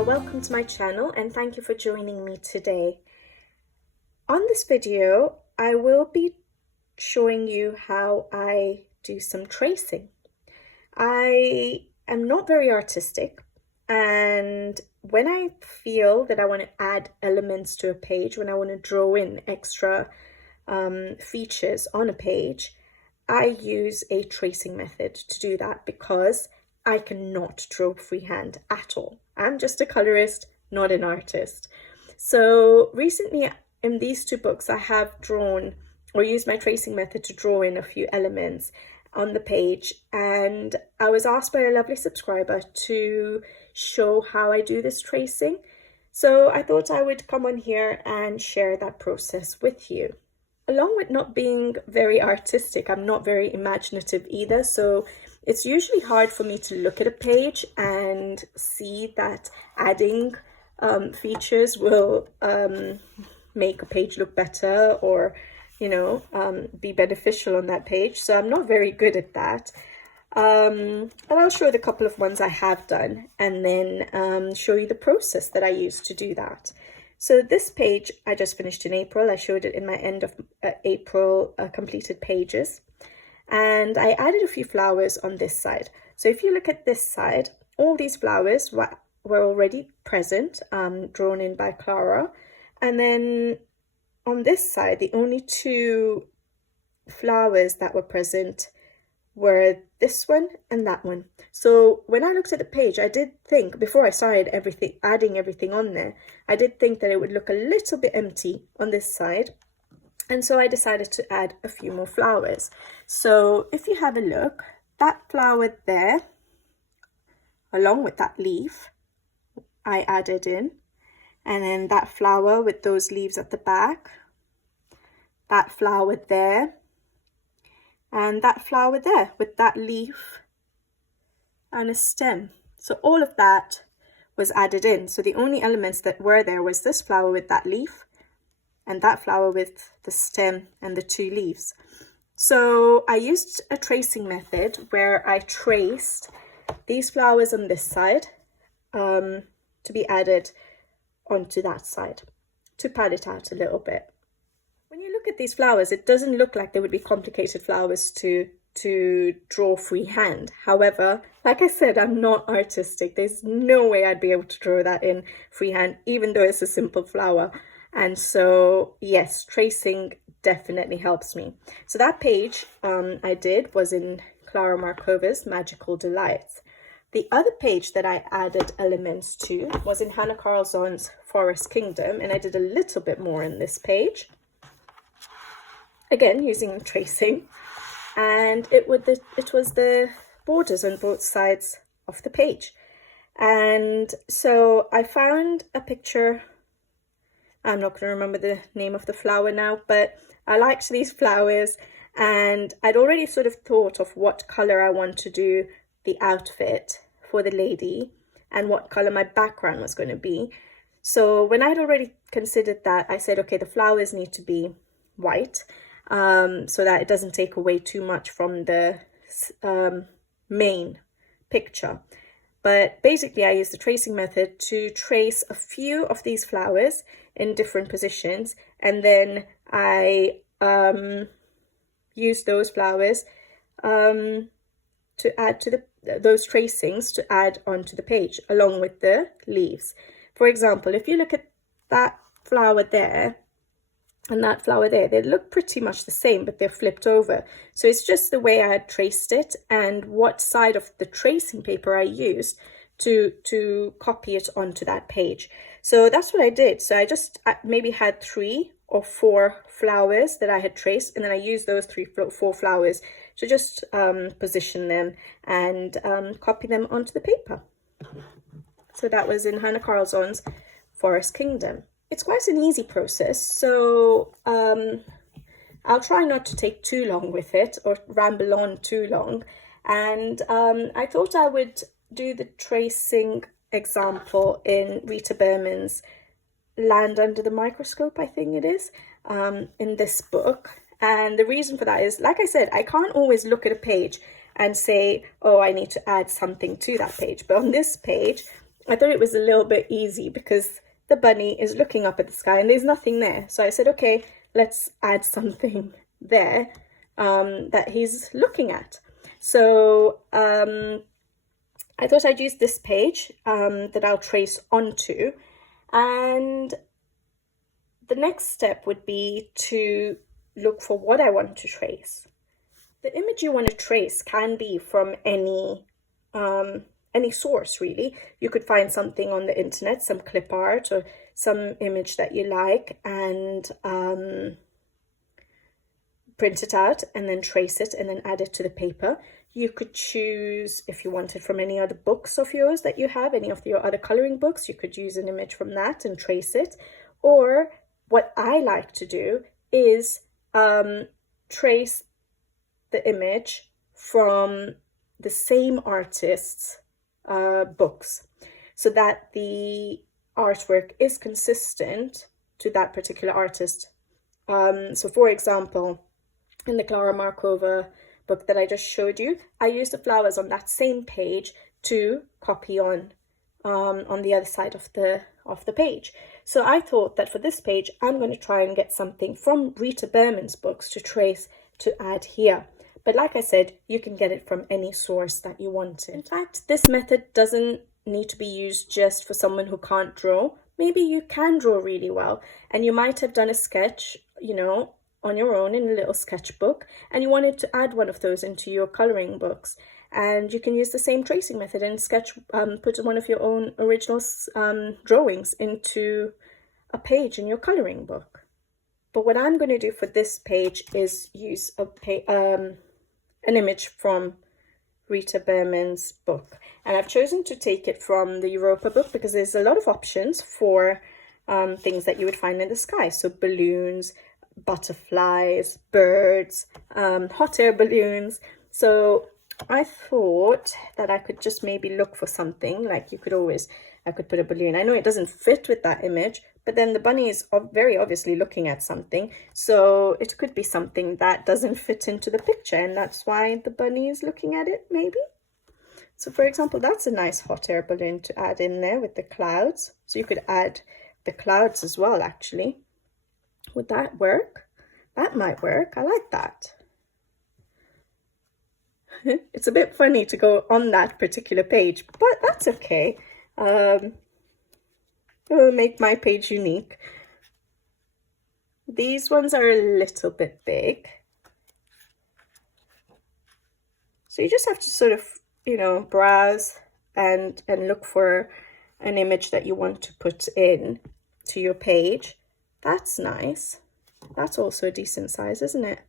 Hello, welcome to my channel and thank you for joining me today. On this video, I will be showing you how I do some tracing. I am not very artistic, and when I feel that I want to add elements to a page, when I want to draw in extra features on a page, I use a tracing method to do that because I cannot draw freehand at all. I'm just a colorist, not an artist. So recently in these two books, I have drawn or used my tracing method to draw in a few elements on the page. And I was asked by a lovely subscriber to show how I do this tracing. So I thought I would come on here and share that process with you. Along with not being very artistic, I'm not very imaginative either. So it's usually hard for me to look at a page and see that adding features will make a page look better or, be beneficial on that page. So I'm not very good at that. But I'll show you the couple of ones I have done and then show you the process that I use to do that. So this page I just finished in April. I showed it in my end of April completed pages. And I added a few flowers on this side. So if you look at this side, all these flowers were already present, drawn in by Clara. And then on this side, the only two flowers that were present were this one and that one. So when I looked at the page, I did think, before I started adding everything on there, I did think that it would look a little bit empty on this side. And so I decided to add a few more flowers. So if you have a look, that flower there, along with that leaf, I added in. And then that flower with those leaves at the back, that flower there, and that flower there with that leaf and a stem. So all of that was added in. So the only elements that were there was this flower with that leaf, and that flower with the stem and the two leaves. So I used a tracing method where I traced these flowers on this side to be added onto that side to pad it out a little bit. When you look at these flowers, it doesn't look like they would be complicated flowers to draw freehand. However, like I said, I'm not artistic. There's no way I'd be able to draw that in freehand, even though it's a simple flower. And so, yes, tracing definitely helps me. So that page I did was in Clara Markova's Magical Delights. The other page that I added elements to was in Hannah Carlson's Forest Kingdom, and I did a little bit more in this page. Again, using tracing, and it was the borders on both sides of the page. And so I found a picture. I'm not going to remember the name of the flower now, but I liked these flowers, and I'd already sort of thought of what color I want to do the outfit for the lady and what color my background was going to be. So when I'd already considered that, I said, okay, the flowers need to be white so that it doesn't take away too much from the main picture. But basically, I used the tracing method to trace a few of these flowers in different positions, and then I used those flowers to add to those tracings to add onto the page, along with the leaves. For example, if you look at that flower there and that flower there, they look pretty much the same, but they're flipped over. So it's just the way I had traced it and what side of the tracing paper I used to copy it onto that page. So that's what I did. So I just maybe had 3 or 4 flowers that I had traced, and then I used those 3 or 4 flowers to just position them and copy them onto the paper. So that was in Hannah Carlson's Forest Kingdom. It's quite an easy process, so I'll try not to take too long with it or ramble on too long. And I thought I would do the tracing example in Rita Berman's Land Under the Microscope, I think it is, in this book. And the reason for that is, like I said, I can't always look at a page and say, oh, I need to add something to that page. But on this page, I thought it was a little bit easy because the bunny is looking up at the sky and there's nothing there. So I said, okay, let's add something there that he's looking at. So I thought I'd use this page that I'll trace onto, and the next step would be to look for what I want to trace. The image you want to trace can be from any source, really. You could find something on the internet, some clip art or some image that you like, and print it out and then trace it and then add it to the paper. You could choose, if you wanted, from any other books of yours that you have, any of your other coloring books, you could use an image from that and trace it. Or what I like to do is trace the image from the same artist's books, so that the artwork is consistent to that particular artist. So for example, in the Klara Markova book that I just showed you, I used the flowers on that same page to copy on the other side of the page. So I thought that for this page, I'm going to try and get something from Rita Berman's books to trace to add here. But like I said, you can get it from any source that you want. In fact, this method doesn't need to be used just for someone who can't draw. Maybe you can draw really well and you might have done a sketch, you know, on your own in a little sketchbook, and you wanted to add one of those into your coloring books. And you can use the same tracing method and put one of your own original drawings into a page in your coloring book. But what I'm going to do for this page is use an image from Rita Berman's book. And I've chosen to take it from the Europa book because there's a lot of options for things that you would find in the sky. So balloons, butterflies, birds, hot air balloons. So I thought that I could just maybe look for something, like I could put a balloon. I know it doesn't fit with that image, but then the bunny is very obviously looking at something. So it could be something that doesn't fit into the picture, and that's why the bunny is looking at it, maybe. So for example, that's a nice hot air balloon to add in there with the clouds. So you could add the clouds as well, actually. Would that work? That might work. I like that. It's a bit funny to go on that particular page, but that's okay. It will make my page unique. These ones are a little bit big. So you just have to sort of, you know, browse and look for an image that you want to put in to your page. That's nice. That's also a decent size, isn't it?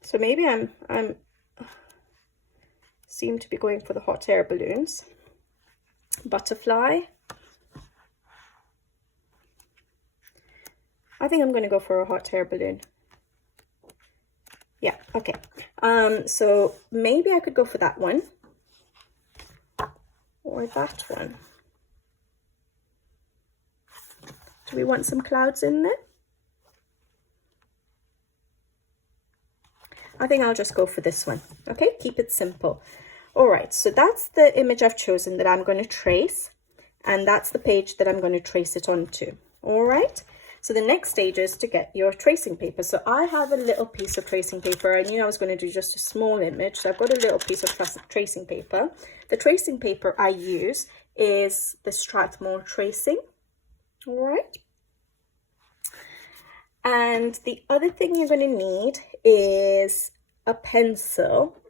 So maybe I'm seem to be going for the hot air balloons. Butterfly. I think I'm going to go for a hot air balloon. Yeah, okay. So maybe I could go for that one. Or that one. Do we want some clouds in there? I think I'll just go for this one. Okay, keep it simple. All right, so that's the image I've chosen that I'm going to trace, and that's the page that I'm going to trace it onto. All right, so the next stage is to get your tracing paper. So I have a little piece of tracing paper. I knew I was going to do just a small image, so I've got a little piece of tracing paper. The tracing paper I use is the Strathmore tracing. All right. And the other thing you're going to need is a pencil,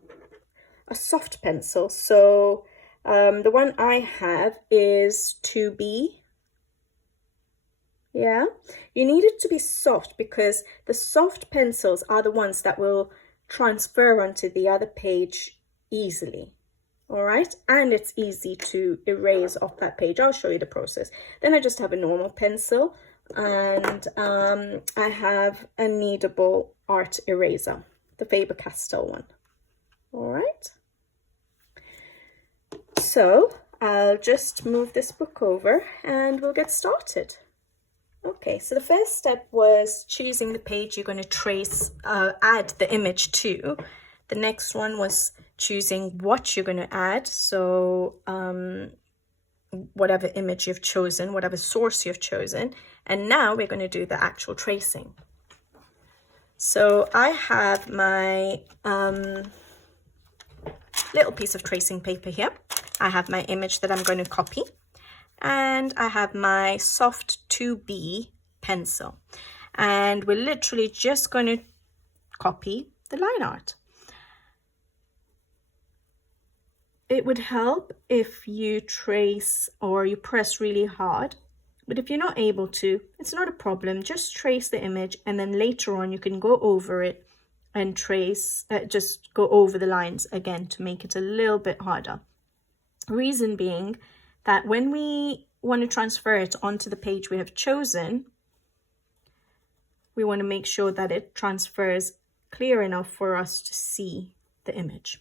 a soft pencil. So the one I have is 2B. Yeah, you need it to be soft because the soft pencils are the ones that will transfer onto the other page easily. All right, and it's easy to erase off that page. I'll show you the process. Then I just have a normal pencil, and I have a kneadable art eraser, the Faber-Castell one. All right, so I'll just move this book over and we'll get started. Okay, so the first step was choosing the page you're going to trace, add the image to. The next one was choosing what you're going to add. So whatever image you've chosen, whatever source you've chosen. And now we're going to do the actual tracing. So I have my little piece of tracing paper here. I have my image that I'm going to copy. And I have my soft 2B pencil. And we're literally just going to copy the line art. It would help if you trace or you press really hard, but if you're not able to, it's not a problem. Just trace the image and then later on you can go over it and trace, just go over the lines again to make it a little bit harder. Reason being that when we want to transfer it onto the page we have chosen, we want to make sure that it transfers clear enough for us to see the image.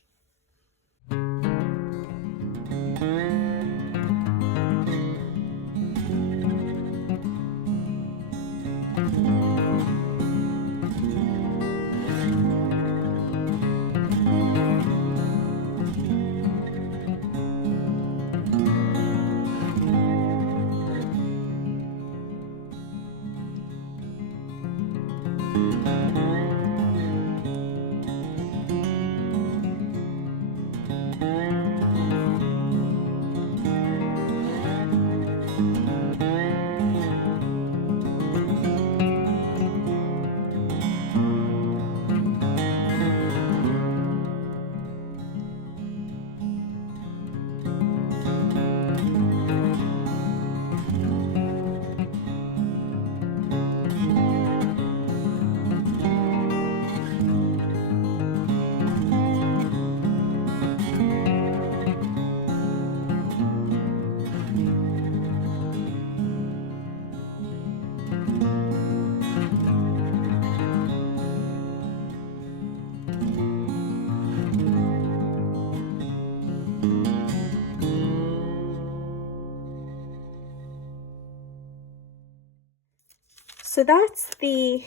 So that's the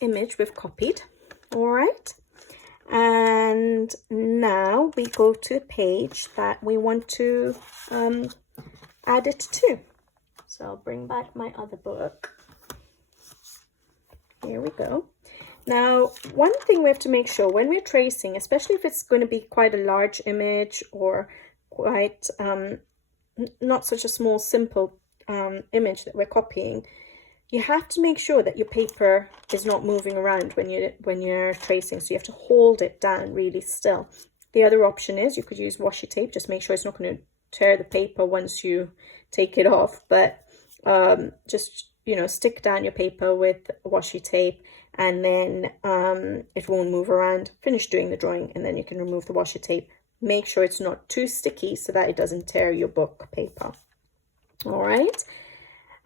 image we've copied, all right? And now we go to the page that we want to add it to. So I'll bring back my other book. Here we go. Now, one thing we have to make sure when we're tracing, especially if it's going to be quite a large image or quite not such a small, simple image that we're copying, you have to make sure that your paper is not moving around when you're tracing. So you have to hold it down really still. The other option is you could use washi tape. Just make sure it's not going to tear the paper once you take it off. But just, you know, stick down your paper with washi tape and then it won't move around. Finish doing the drawing and then you can remove the washi tape. Make sure it's not too sticky so that it doesn't tear your book paper. All right.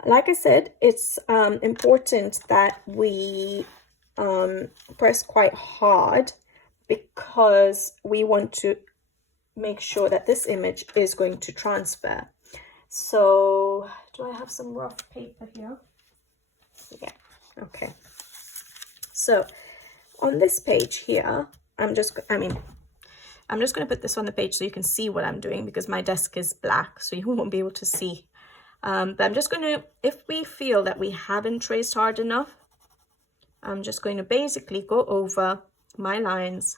Like I said, it's important that we press quite hard because we want to make sure that this image is going to transfer. So, do I have some rough paper here? Yeah, okay. So, on this page here, I'm just going to put this on the page so you can see what I'm doing because my desk is black, so you won't be able to see. But I'm just going to, if we feel that we haven't traced hard enough, I'm just going to basically go over my lines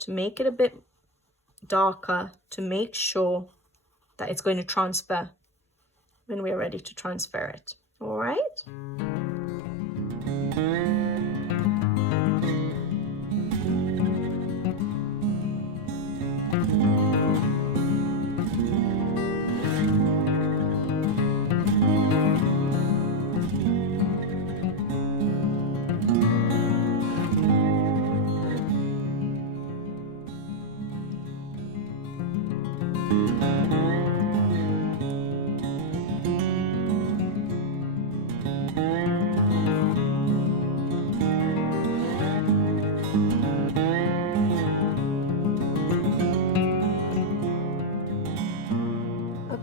to make it a bit darker to make sure that it's going to transfer when we're ready to transfer it. All right?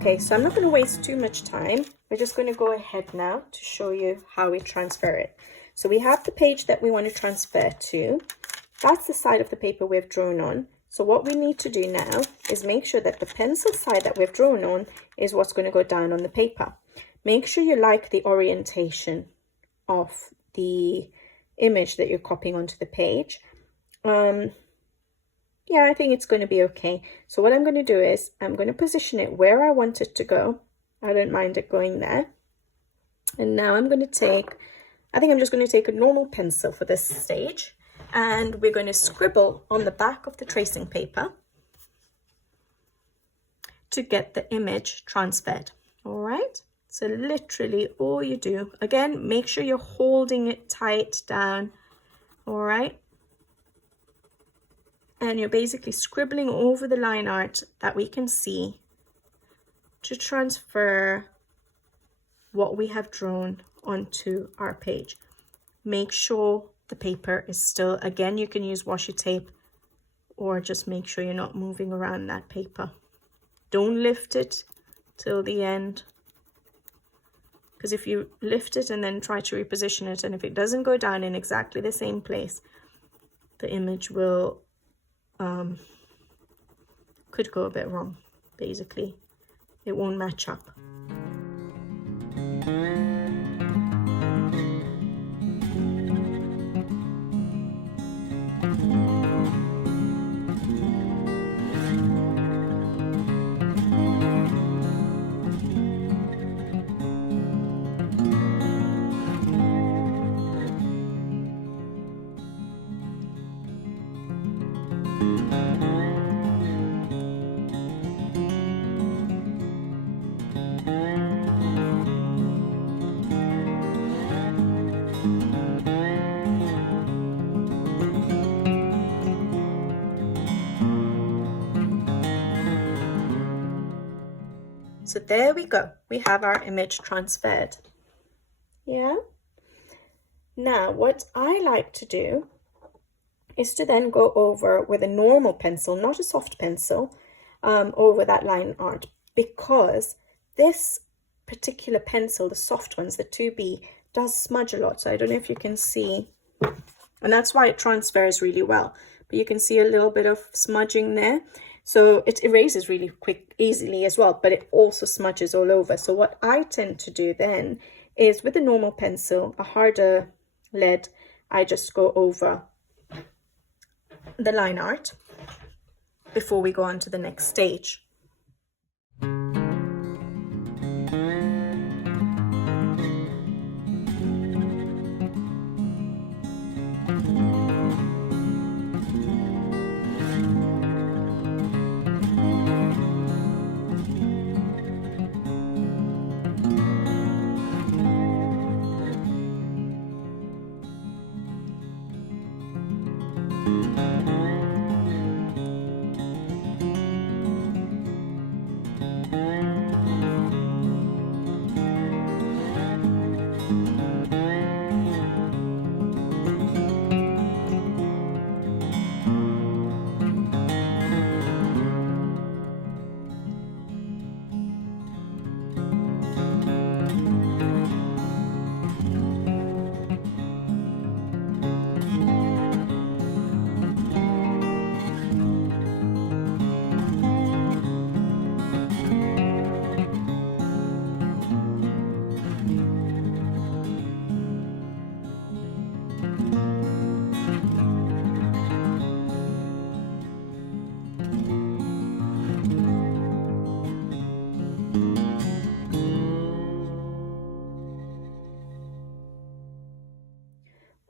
Okay, so I'm not going to waste too much time. We're just going to go ahead now to show you how we transfer it. So we have the page that we want to transfer to. That's the side of the paper we've drawn on. So what we need to do now is make sure that the pencil side that we've drawn on is what's going to go down on the paper. Make sure you like the orientation of the image that you're copying onto the page. Yeah, I think it's going to be okay. So what I'm going to do is I'm going to position it where I want it to go. I don't mind it going there. And now I'm going to take, I think I'm just going to take a normal pencil for this stage. And we're going to scribble on the back of the tracing paper to get the image transferred. All right. So literally all you do, again, make sure you're holding it tight down. All right. And you're basically scribbling over the line art that we can see to transfer what we have drawn onto our page. Make sure the paper is still, again, you can use washi tape or just make sure you're not moving around that paper. Don't lift it till the end, because if you lift it and then try to reposition it, and if it doesn't go down in exactly the same place, the image will could go a bit wrong. Basically, it won't match up. So there we go. We have our image transferred. Yeah. Now, what I like to do is to then go over with a normal pencil, not a soft pencil, over that line art, because this particular pencil, the soft ones, the 2B, does smudge a lot. So I don't know if you can see, and that's why it transfers really well. But you can see a little bit of smudging there. So it erases really easily as well, but it also smudges all over. So what I tend to do then is with a normal pencil, a harder lead, I just go over the line art before we go on to the next stage.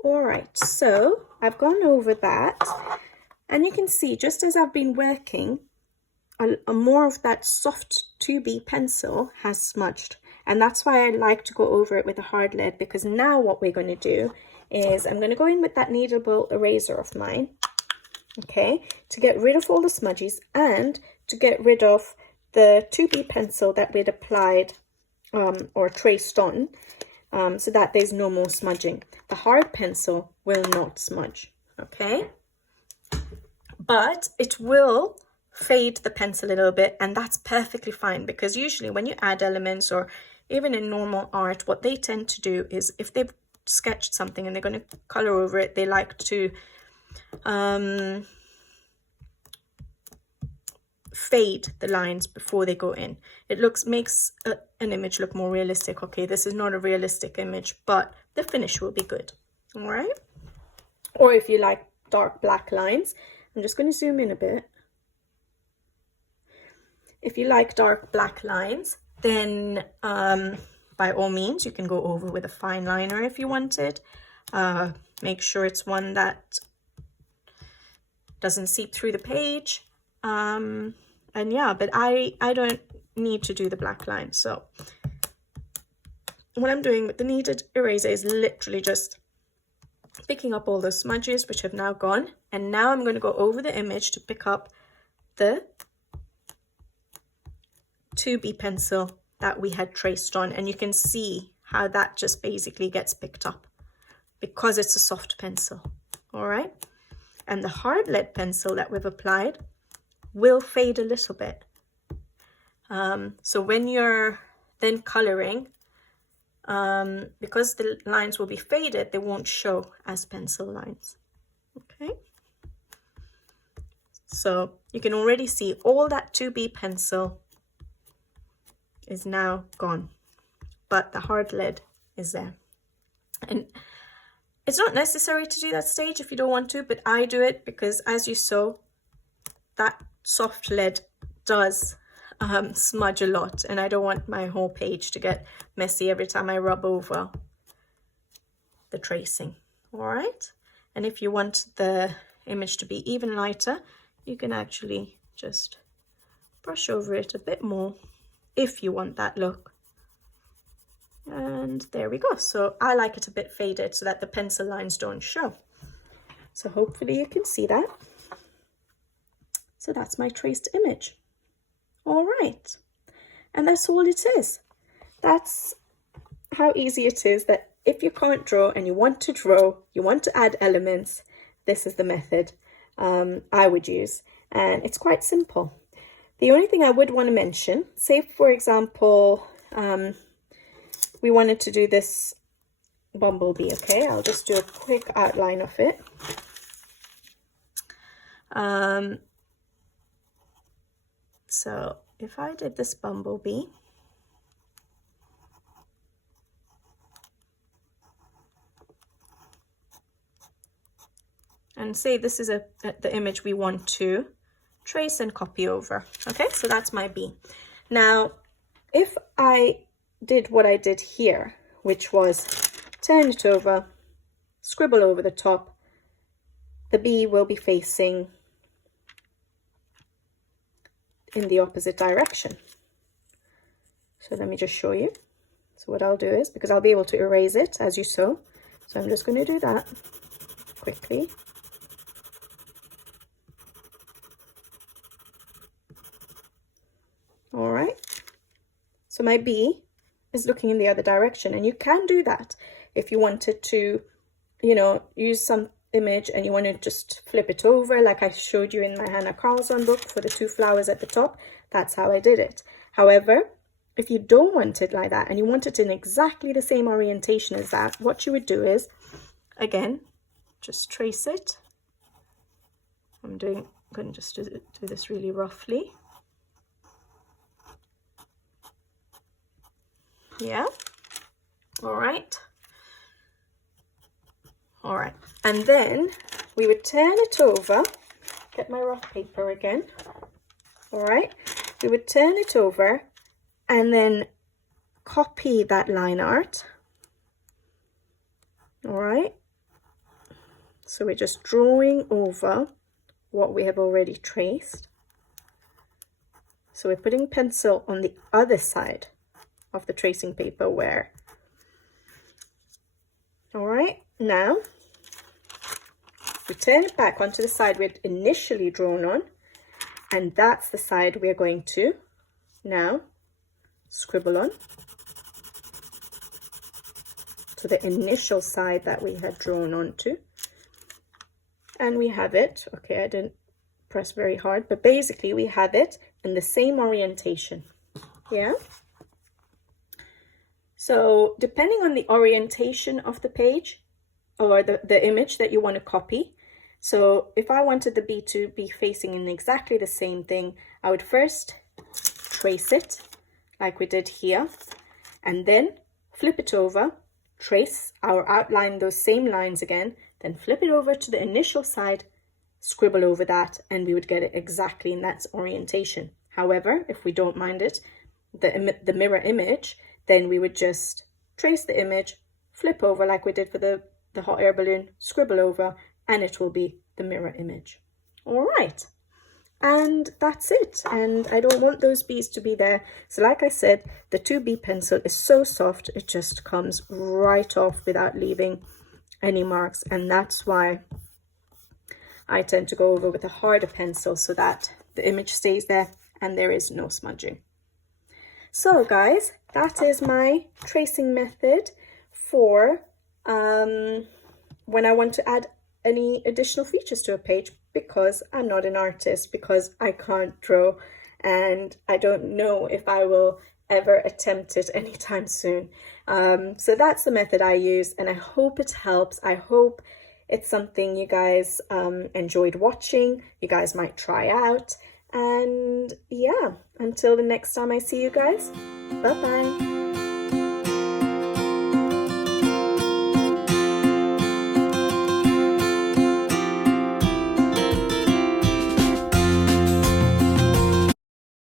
All right, so I've gone over that, and you can see just as I've been working, a more of that soft 2B pencil has smudged, and that's why I like to go over it with a hard lead, because now what we're going to do is I'm going to go in with that kneadable eraser of mine, okay, to get rid of all the smudges and to get rid of the 2B pencil that we'd applied or traced on, so that there's no more smudging. The hard pencil will not smudge, okay? But it will fade the pencil a little bit, and that's perfectly fine, because usually when you add elements, or even in normal art, what they tend to do is if they've sketched something and they're going to color over it, they like to fade the lines before they go in. It makes an image look more realistic. Okay, this is not a realistic image, but the finish will be good. All right. Or if you like dark black lines, I'm just going to zoom in a bit. If you like dark black lines, then by all means, you can go over with a fine liner if you wanted. Make sure it's one that doesn't seep through the page. And yeah, but I don't need to do the black line. So what I'm doing with the kneaded eraser is literally just picking up all those smudges which have now gone. And now I'm going to go over the image to pick up the 2B pencil that we had traced on, and you can see how that just basically gets picked up because it's a soft pencil. All right, and the hard lead pencil that we've applied will fade a little bit, so when you're then coloring, because the lines will be faded, they won't show as pencil lines. Okay, so you can already see all that 2B pencil is now gone, but the hard lead is there. And it's not necessary to do that stage if you don't want to, but I do it because, as you saw, that soft lead does smudge a lot, and I don't want my whole page to get messy every time I rub over the tracing. All right, and if you want the image to be even lighter, you can actually just brush over it a bit more if you want that look. And there we go. So I like it a bit faded so that the pencil lines don't show. So hopefully you can see that. So that's my traced image. All right, and that's all it is. That's how easy it is, that if you can't draw and you want to draw, you want to add elements, this is the method I would use, and it's quite simple. The only thing I would want to mention, say for example, we wanted to do this bumblebee, okay? I'll just do a quick outline of it. So if I did this bumblebee, and say this is the image we want to trace and copy over. Okay, so that's my bee. Now, if I did what I did here, which was turn it over, scribble over the top, the bee will be facing in the opposite direction. So let me just show you. So what I'll do is, because I'll be able to erase it as you saw, so I'm just going to do that quickly. All right, so my bee is looking in the other direction, and you can do that if you wanted to, you know, use some image and you want to just flip it over like I showed you in my Hannah Carlson book for the 2 flowers at the top. That's how I did it. However, if you don't want it like that and you want it in exactly the same orientation as that, what you would do is, again, just trace it. I'm going to just do this really roughly. Yeah, all right, and then we would turn it over, get my rough paper again. All right, we would turn it over and then copy that line art. All right, so we're just drawing over what we have already traced. So we're putting pencil on the other side of the tracing paper where. All right, now we turn it back onto the side we had initially drawn on, and that's the side we're going to now scribble on. So the initial side that we had drawn onto, and we have it. Okay, I didn't press very hard, but basically we have it in the same orientation. Yeah. So depending on the orientation of the page or the image that you want to copy. So if I wanted the bee to be facing in exactly the same thing, I would first trace it like we did here, and then flip it over, trace or outline those same lines again, then flip it over to the initial side, scribble over that, and we would get it exactly in that orientation. However, if we don't mind it, the mirror image, then we would just trace the image, flip over like we did for the hot air balloon, scribble over, and it will be the mirror image. All right. And that's it. And I don't want those bees to be there. So like I said, the 2B pencil is so soft, it just comes right off without leaving any marks. And that's why I tend to go over with a harder pencil so that the image stays there and there is no smudging. So guys, that is my tracing method for when I want to add any additional features to a page, because I'm not an artist, because I can't draw, and I don't know if I will ever attempt it anytime soon. So that's the method I use, and I hope it helps. I hope it's something you guys enjoyed watching, you guys might try out. And yeah, until the next time I see you guys, bye-bye.